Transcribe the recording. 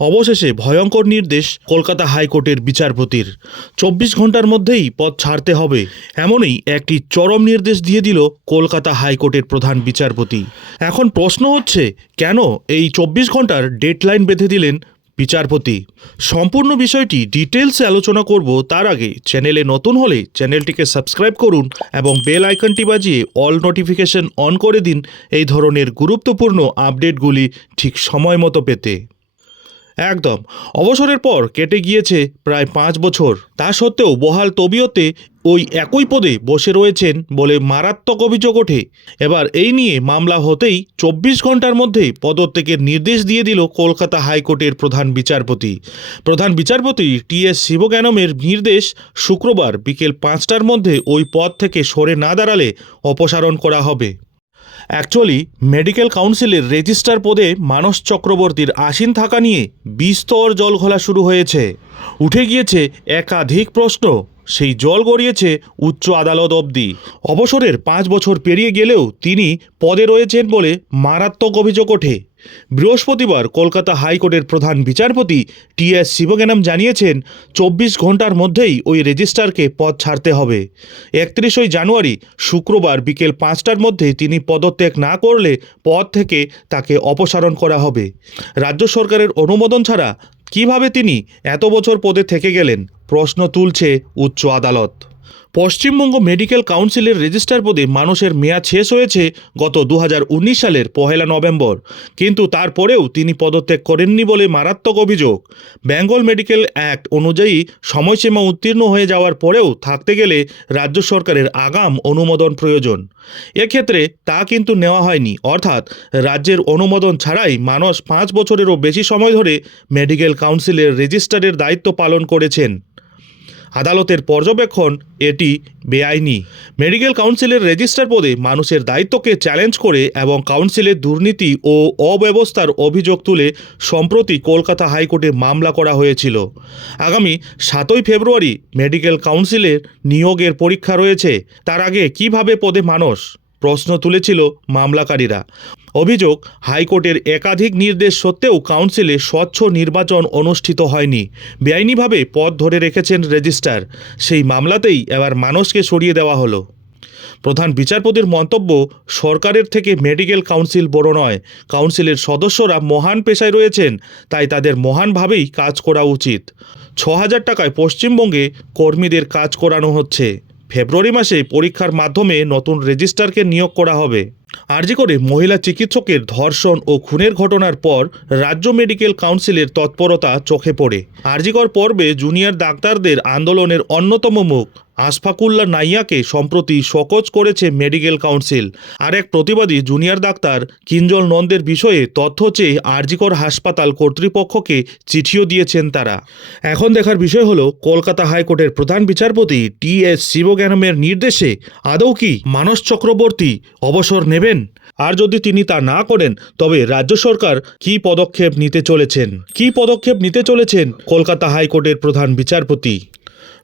অবশেষে ভয়ঙ্কর নির্দেশ কলকাতা হাইকোর্টের বিচারপতির। চব্বিশ ঘণ্টার মধ্যেই পদ ছাড়তে হবে, এমনই একটি চরম নির্দেশ দিয়ে দিল কলকাতা হাইকোর্টের প্রধান বিচারপতি। এখন প্রশ্ন হচ্ছে, কেন এই চব্বিশ ঘণ্টার ডেডলাইন বেঁধে দিলেন বিচারপতি? সম্পূর্ণ বিষয়টি ডিটেলসে আলোচনা করব তার আগে চ্যানেলে নতুন হলে চ্যানেলটিকে সাবস্ক্রাইব করুন এবং বেল আইকনটি বাজিয়ে অল নোটিফিকেশন অন করে দিন এই ধরনের গুরুত্বপূর্ণ আপডেটগুলি ঠিক সময় মতো পেতে। একদম। অবসরের পর কেটে গিয়েছে প্রায় পাঁচ বছর। তা সত্ত্বেও বহাল তবিয়তে ওই একই পদে বসে রয়েছেন বলে মারাত্মক অভিযোগ ওঠে। এবার এই নিয়ে মামলা হতেই চব্বিশ ঘণ্টার মধ্যে পদত্যাগের নির্দেশ দিয়ে দিল কলকাতা হাইকোর্টের প্রধান বিচারপতি। প্রধান বিচারপতি টি এস শিবজ্ঞানমের নির্দেশ শুক্রবার বিকেল পাঁচটার মধ্যে ওই পদ থেকে সরে না দাঁড়ালে অপসারণ করা হবে। অ্যাকচুয়ালি মেডিকেল কাউন্সিলের রেজিস্ট্রার পদে মানস চক্রবর্তীর আসীন থাকা নিয়ে বিস্তর জল ঘোলা শুরু হয়েছে। উঠে গিয়েছে একাধিক প্রশ্ন, সেই জল গড়িয়েছে উচ্চ আদালত অবধি। অবসরের পাঁচ বছর পেরিয়ে গেলেও তিনি পদে রয়েছেন বলে মারাত্মক অভিযোগ ওঠে। বৃহস্পতিবার কলকাতা হাইকোর্টের প্রধান বিচারপতি টি এস শিবজ্ঞানম জানিয়েছেন, চব্বিশ ঘণ্টার মধ্যেই ওই রেজিস্ট্রারকে পদ ছাড়তে হবে। একত্রিশই জানুয়ারি, শুক্রবার বিকেল পাঁচটার মধ্যে তিনি পদত্যাগ না করলে পদ থেকে তাকে অপসারণ করা হবে। রাজ্য সরকারের অনুমোদন ছাড়া কীভাবে তিনি এত বছর পদে থেকে গেলেন? প্রশ্ন তুলছে উচ্চ আদালত। পশ্চিমবঙ্গ মেডিকেল কাউন্সিলের রেজিস্ট্রার পদে মানুষের মেয়াদ শেষ হয়েছে গত দু হাজার উনিশ সালের পহেলা নভেম্বর। কিন্তু তারপরেও তিনি পদত্যাগ করেননি বলে মারাত্মক অভিযোগ। বেঙ্গল মেডিকেল অ্যাক্ট অনুযায়ী সময়সীমা উত্তীর্ণ হয়ে যাওয়ার পরেও থাকতে গেলে রাজ্য সরকারের আগাম অনুমোদন প্রয়োজন। এক্ষেত্রে তা কিন্তু নেওয়া হয়নি। অর্থাৎ রাজ্যের অনুমোদন ছাড়াই মানুষ পাঁচ বছরেরও বেশি সময় ধরে মেডিকেল কাউন্সিলের রেজিস্ট্রারের দায়িত্ব পালন করেছেন। আদালতের পর্যবেক্ষণ এটি বেআইনি। মেডিকেল কাউন্সিলের রেজিস্ট্রার পদে মানুষের দায়িত্বকে চ্যালেঞ্জ করে এবং কাউন্সিলের দুর্নীতি ও অব্যবস্থার অভিযোগ তুলে সম্প্রতি কলকাতা হাইকোর্টে মামলা করা হয়েছিল। আগামী সাতই ফেব্রুয়ারি মেডিকেল কাউন্সিলের নিয়োগের পরীক্ষা রয়েছে। তার আগে কীভাবে পদে মানুষ প্রশ্ন তুলেছিল মামলাকারীরা। অভিযোগ, হাইকোর্টের একাধিক নির্দেশ সত্ত্বেও কাউন্সিলে স্বচ্ছ নির্বাচন অনুষ্ঠিত হয়নি। বেআইনিভাবে পদ ধরে রেখেছেন রেজিস্ট্রার। সেই মামলাতেই এবার মানুষকে সরিয়ে দেওয়া হলো। প্রধান বিচারপতির মন্তব্য, সরকারের থেকে মেডিকেল কাউন্সিল বড় নয়। কাউন্সিলের সদস্যরা মহান পেশায় রয়েছেন, তাই তাদের মহানভাবেই কাজ করা উচিত। ছ হাজার টাকায় পশ্চিমবঙ্গে কর্মীদের কাজ করানো হচ্ছে। ফেব্রুয়ারি মাসে পরীক্ষার মাধ্যমে নতুন রেজিস্ট্রারকে নিয়োগ করা হবে। আরজি করে মহিলা চিকিৎসকের ধর্ষণ ও খুনের ঘটনার পর রাজ্য মেডিকেল কাউন্সিলের তৎপরতা চোখে পড়ে। আরজিকর পর্বে জুনিয়র ডাক্তারদের আন্দোলনের অন্যতম মুখ। আশফাকুল্লা নাইয়াকে সম্প্রতি সকোচ করেছে মেডিকেল কাউন্সিল। আর এক প্রতিবাদী জুনিয়র ডাক্তার কিঞ্জল নন্দের বিষয়ে তথ্য চেয়ে আরজিকর হাসপাতাল কর্তৃপক্ষকে চিঠিও দিয়েছেন তারা। এখন দেখার বিষয় হলো, কলকাতা হাইকোর্টের প্রধান বিচারপতি টি এস শিবজ্ঞানমের নির্দেশে আদৌ কি মানস চক্রবর্তী অবসর নেবেন? আর যদি তিনি তা না করেন, তবে রাজ্য সরকার কি পদক্ষেপ নিতে চলেছেন? কি পদক্ষেপ নিতে চলেছেন কলকাতা হাইকোর্টের প্রধান বিচারপতি?